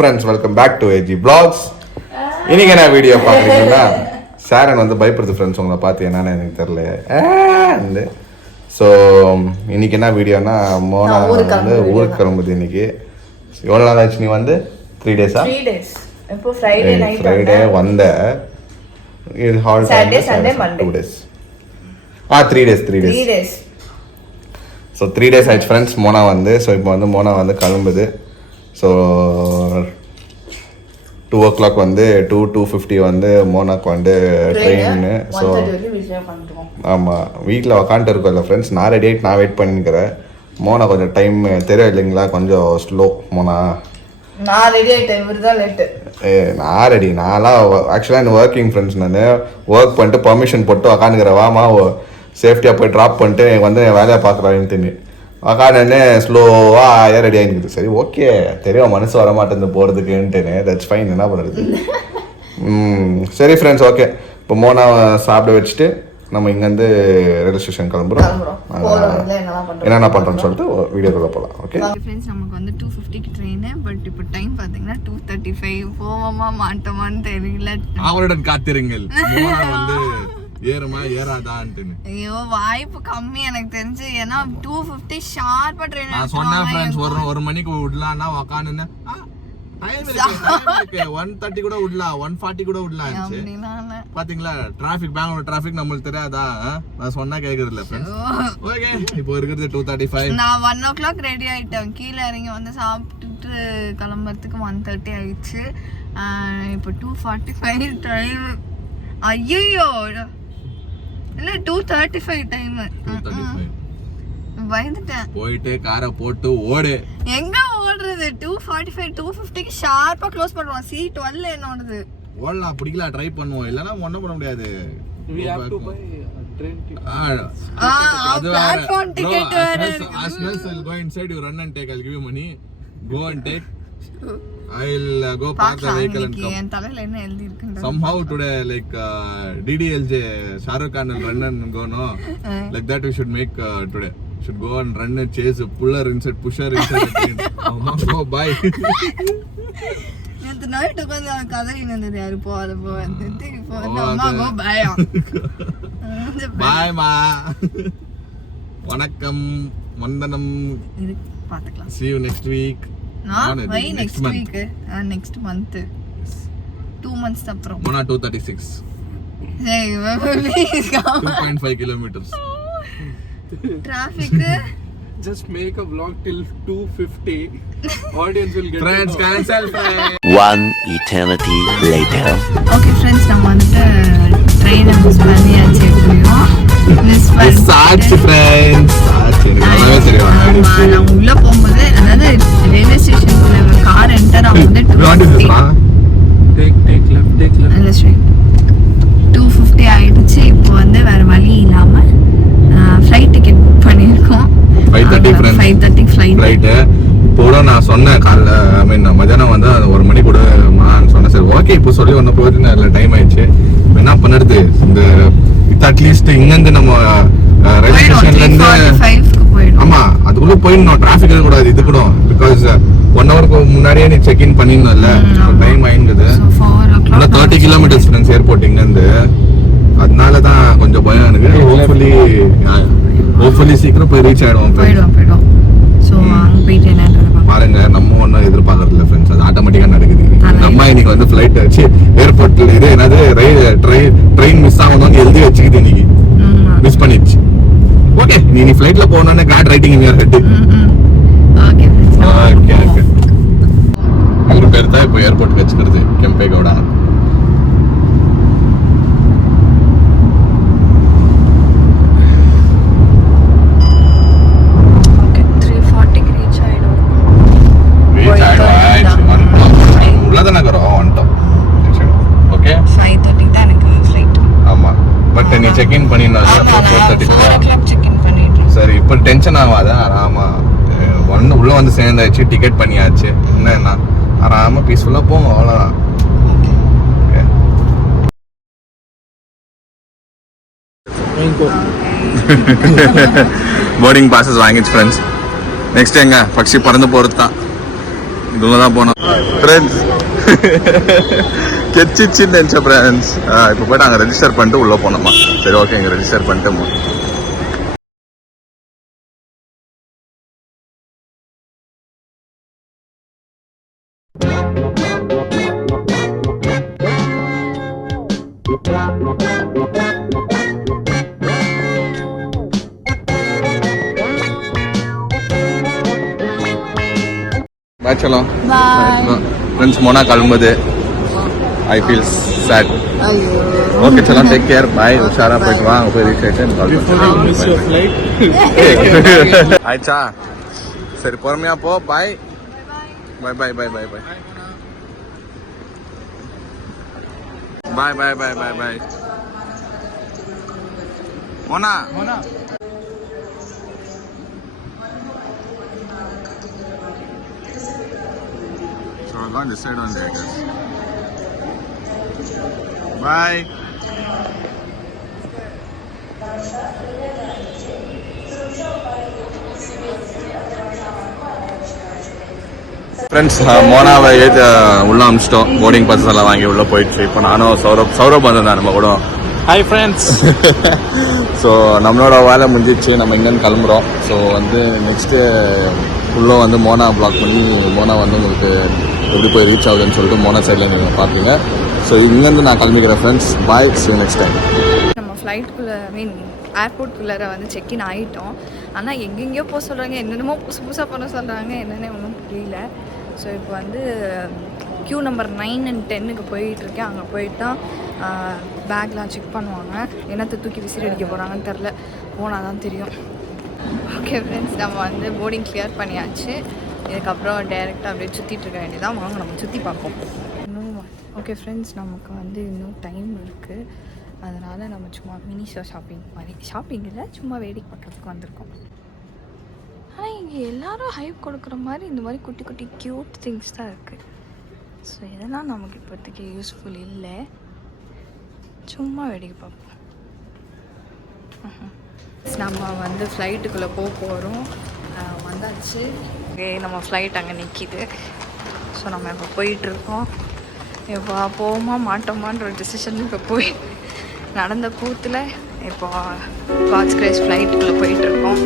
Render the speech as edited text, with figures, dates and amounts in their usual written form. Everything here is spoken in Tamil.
Friends, welcome back to AG blocks. இன்னைக்கு என்ன வீடியோ பார்க்குறீங்கன்னா, ஷாரன் வந்து பயப்படுது ஃப்ரெண்ட்ஸ் உங்களை பார்த்து, என்னன்னு எனக்கு தெரில. ஸோ இன்னைக்கு என்ன வீடியோனா, மோனா வந்து ஊருக்கு கிளம்புது இன்னைக்கு. எவ்வளோ நாள் ஆச்சு நீ வந்து? 3 days-ஆ? 3 days. இப்போ ஃப்ரைடே வந்த இது holiday Sunday, Monday. 2 days. 3 days. So 3 days ஆயிடுச்சு ஃப்ரெண்ட்ஸ் மோனா வந்து. ஸோ இப்போ வந்து மோனா வந்து கிளம்புது. ஸோ 2 o'clock வந்து 2:50 வந்து மோனாக்கு வந்து ட்ரெயின்னு. ஸோ ஆமாம், வீட்டில் உக்காந்துட்டு இருக்கோம்ல ஃப்ரெண்ட்ஸ். நான் ரெடி ஆகிட்டு நான் வெயிட் பண்ணிக்கிறேன். மோனா கொஞ்சம் டைம் தெரியும் இல்லைங்களா, கொஞ்சம் ஸ்லோ மோனா. நான் ரெடி ஆகிட்டேன், இவர் தான் லேட்டு. நான் ரெடி. நான்லாம் ஆக்சுவலாக இந்த ஒர்க்கிங் ஃப்ரெண்ட்ஸ், நான் ஒர்க் பண்ணிட்டு பர்மிஷன் போட்டு உக்காந்துக்கிறேன். வாமா சேஃப்டியாக போய் ட்ராப் பண்ணிட்டு வந்து என் வேலையை பார்க்குறான்னு தெரியும். உக்காந்துன்னு ஸ்லோவாக ரெடி ஆகிருக்குது. சரி ஓகே, தெரியும் மனசு வர மாட்டேங்குது போகிறதுக்குன்ட்டுன்னு. தட்ஸ் ஃபைன், என்ன பண்ணுறது. சரி ஃப்ரெண்ட்ஸ், ஓகே. இப்போ மோனா சாப்பிட வச்சுட்டு நம்ம இங்கேருந்து ரயில்வே ஸ்டேஷன் கிளம்புறோம். என்னென்ன பண்ணுறோன்னு சொல்லிட்டு வீடியோக்குள்ளே போகலாம். ஓகே ஃப்ரெண்ட்ஸ், நமக்கு வந்து 2:50க்கு ட்ரெயின். பட் இப்போ டைம் பார்த்தீங்கன்னா 2:35. போவோமா மாட்டோமான்னு தெரியல. அவருடன் காத்திருங்கள், வந்து ஏறுமா ஏறாதான்ட்டு. ஐயோ, வாய்ப்பு கம்மி எனக்கு தெரிஞ்சு. ஏன்னா 2:50 ஷார்ப்பா ட்ரெயின். நான் சொன்னேன் ஃப்ரெண்ட்ஸ், ஒரு மணிக்கு விடலான்னா உக்காந்துன்னு 1:30 கூட விடலாம், 1:40 கூட விடலாம். பாத்தீங்களா, டிராபிக், பெங்களூர் டிராபிக் நம்மளுக்கு தெரியாதா? நான் சொன்னா கேக்குறது இல்ல ஃப்ரெண்ட்ஸ். ஓகே, இப்போ இருக்கிறது 2:35. நான் 1 o'clock ரெடி ஆயிட்டேன். கீழே இறங்கி வந்து சாப்பிட்டுட்டு கிளம்புறதுக்கு 1:30 ஆயிடுச்சு. இப்போ 2:45 டைம். ஐயோ இல்ல 2:35 டைம். பயந்துட்டேன். போயிட்டு காரை போட்டு ஓடு. எங்க ஓடுறது? 2:45 2:50க்கு ஷார்ப்பா க்ளோஸ் பண்ணுவோம். C12 என்னோடது. ஓடலாம், பிடிக்கலாம், ட்ரை பண்ணுவோம். இல்லனா ஒண்ணும் பண்ண முடியாது. We have to buy train ticket. Platform ticket வேற. As soon as I'll go inside, you run and take. I'll give you money. Go and take. I'll go park the vehicle and come. என் தலையில என்ன எழுதி இருக்குன்னு Somehow today, like DDLJ, Shahrukh Khan will run and go, no? Like that we should make today. Should go and run and chase, puller inside, pusher inside the train. Go, bye. நேத்து நைட் உட்காந்து கதறி நின்றது. யாரு போகாத போவாது. இப்போ அம்மா கோ பயம். பாய் மா, வணக்கம், வந்தனம். இது பாத்துக்கலாம். See you next week. Why next week? Next month. 2 months அப்புறம். Mona 2:36. Hey, please come. 2.5 kilometers. Traffic. Just make a vlog till 2:50. Audience will get. Friends, cancel friends. One eternity later. Okay friends, நம்ம வந்து ட்ரெயினை மிஸ் பண்ணியாச்சு. மிஸ் ஆச்சு friends. நல்லாவே தெரியும். நான் உள்ள போகும்போது, அதாவது ரயில்வே ஸ்டேஷனுக்குள்ள கார் என்டர் ஆகும்போது 2:50 ஆயிடுச்சு. இப்போ வந்து வேற வழி இல்லாம ஃப்ளைட் டிக்கெட் புக் பண்ணியிருக்கோம். 5:30 ஃப்ளைட். இப்போ கூட நான் சொன்னேன் காலைல, ஐ மீன் மதியானம் வந்து 1 மணி கூட சொன்னேன். சரி ஓகே, இப்போ சொல்லி ஒன்றும் போயிட்டு இல்லை, டைம் ஆயிடுச்சு. என்ன பண்ணுறது, இந்த அட்லீஸ்ட் இங்கேருந்து நம்ம ரயில்வே ஸ்டேஷன்ல இருந்து ஆமா அதுக்குள்ள போயிடணும். டிராபிக் இருக்கக்கூடாது இது கூட. பிகாஸ் 1 hour முன்னாடியே நீ செக் இன் பண்ணிடணும்ல. டைம் ஆயிடுது. 30 kilometers ஃப்ரெண்ட்ஸ் ஏர்போர்ட் இங்கேருந்து. அதனால தான் கொஞ்சம் பயம் எனக்கு. ஹோப்ஃபுல்லி சீக்கிரம் போய் ரீச் ஆயிடுவோம். பாருங்க, நம்ம ஒன்றும் எதிர்பார்க்கறது இல்லை ஃப்ரெண்ட்ஸ், அது ஆட்டோமேட்டிக்காக நடக்குது. நம்ம இன்னைக்கு வந்து ஃபிளைட் வச்சு ஏர்போர்ட்ல இது என்னது ட்ரெயின் மிஸ் ஆகணும்னு எழுதி வச்சுக்கிது. இன்னைக்கு மிஸ் பண்ணிடுச்சு. ஓகே, நீ ஃபிளைட்ல போனோம்னா card writing in your head. Okay okay. ஒரு பேர் தான் இப்போ ஏர்போர்ட் வச்சுக்கிறது, கெம்பேகவுடா. உள்ளதானே வந்துட்டோம். ஓகே, 5:30 தான் எனக்கு ஃபிளைட். ஆமா, பட் நீ செக் இன் பண்ணிடணும். 4:30 செக் இன் பண்ணிடுறேன். சரி, இப்போ டென்ஷன் ஆகாதா? ஆமா, உள்ள வந்து சேர்ந்தாச்சு, டிக்கெட் பண்ணியாச்சு. என்ன ஆறாம பீஸ்ஃபுல்லா போங்க, அவ்வளோதான். போர்டிங் பாசஸ் வாங்கிச்சு ஃப்ரெண்ட்ஸ். நெக்ஸ்ட் எங்க பக்ஷி பறந்து போகிறது தான். இதில் தான் போனோம் ஃப்ரெண்ட்ஸ். கெச்சிச்சின்னு நினச்சேன் ஃப்ரெண்ட்ஸ். இப்போ போய்ட்டு அங்கே ரெஜிஸ்டர் பண்ணிட்டு உள்ளே போனோமா. சரி ஓகே, இங்கே ரெஜிஸ்டர் பண்ணிட்டு பேச்சலாம் ஃப்ரெண்ட்ஸ். மோனா கிளம்புது. I feel sad. ஓகே சலாம், டேக் கேர், பாய். உஷாரா போயிட்டு வா. அங்கே போய் ரீச் ஆயிட்டு ஆயிடுச்சா? சரி பொறுமையா போ. Bye bye bye bye bye bye bye bye bye bye bye. Mona so we're going to decide on there, I guess. Bye. Friends, மோனாவை உள்ள அமிச்சிட்டோம். போர்டிங் பாஸ் எல்லாம் வாங்கி உள்ள போயிடுச்சு. இப்போ நானும் சௌரப் வந்திருந்தேன் நம்ம கூட. Hi friends. ஸோ நம்மளோட வேலை முடிஞ்சிச்சு. நம்ம இங்கேருந்து கிளம்புறோம். ஸோ வந்து நெக்ஸ்ட்டு உள்ளே வந்து மோனா பிளாக் பண்ணி மோனா வந்து உங்களுக்கு எப்படி போய் ரீச் ஆகுதுன்னு சொல்லிட்டு மோனா சைடில் நீங்கள் பார்ப்பீங்க. ஸோ இங்கேருந்து நான் கிளம்பிக்கிறேன் friends. Bye, see you next time. நம்ம ஃப்ளைட்டுக்குள்ளே ஏர்போர்ட்குள்ளார வந்து செக்இன் ஆகிட்டோம். ஆனால் எங்கெங்கேயோ போக சொல்கிறாங்க, என்னென்னமோ புதுசாக பண்ண சொல்கிறாங்க, என்னென்ன ஒன்றும் புரியல. ஸோ இப்போ வந்து க்யூ நம்பர் 9 and 10 போயிட்டுருக்கேன். அங்கே போயிட்டு தான் பேக்லாம் செக் பண்ணுவாங்க. என்னத்தை தூக்கி விசிறி அடிக்க போகிறாங்கன்னு தெரில, போனால் தான் தெரியும். ஓகே ஃப்ரெண்ட்ஸ், நம்ம வந்து போர்டிங் கிளியர் பண்ணியாச்சு. இதுக்கப்புறம் டைரெக்டாக அப்படியே சுற்றிட்டு இருக்க வேண்டியதான். வாங்க நம்ம சுற்றி பார்ப்போம். ஓகே ஃப்ரெண்ட்ஸ், நமக்கு வந்து இன்னும் டைம் இருக்குது. அதனால் நம்ம சும்மா மினி ஷாப்பிங் மாதிரி, ஷாப்பிங் இல்லை, சும்மா வேடிக்கை பார்க்குறதுக்கு வந்திருக்கோம். ஆனால் இங்கே எல்லோரும் ஹைப் கொடுக்குற மாதிரி இந்த மாதிரி குட்டி குட்டி க்யூட் திங்ஸ் தான் இருக்குது. ஸோ இதெல்லாம் நமக்கு இப்போதைக்கு யூஸ்ஃபுல் இல்லை, சும்மா வேடிக்கை பார்ப்போம். நம்ம வந்து ஃப்ளைட்டுக்குள்ளே போகிறோம். வந்தாச்சு. நம்ம ஃப்ளைட் அங்கே நிற்கிது. ஸோ நம்ம இப்போ போயிட்டுருக்கோம். இப்போ போவோமா மாட்டோமான்ற ஒரு டிசிஷன் இப்போ போய் நடந்த கூத்தில் இப்போ காட்ஸ் கிரேஸ் ஃப்ளைட்டுக்குள்ளே போயிட்டுருக்கோம்.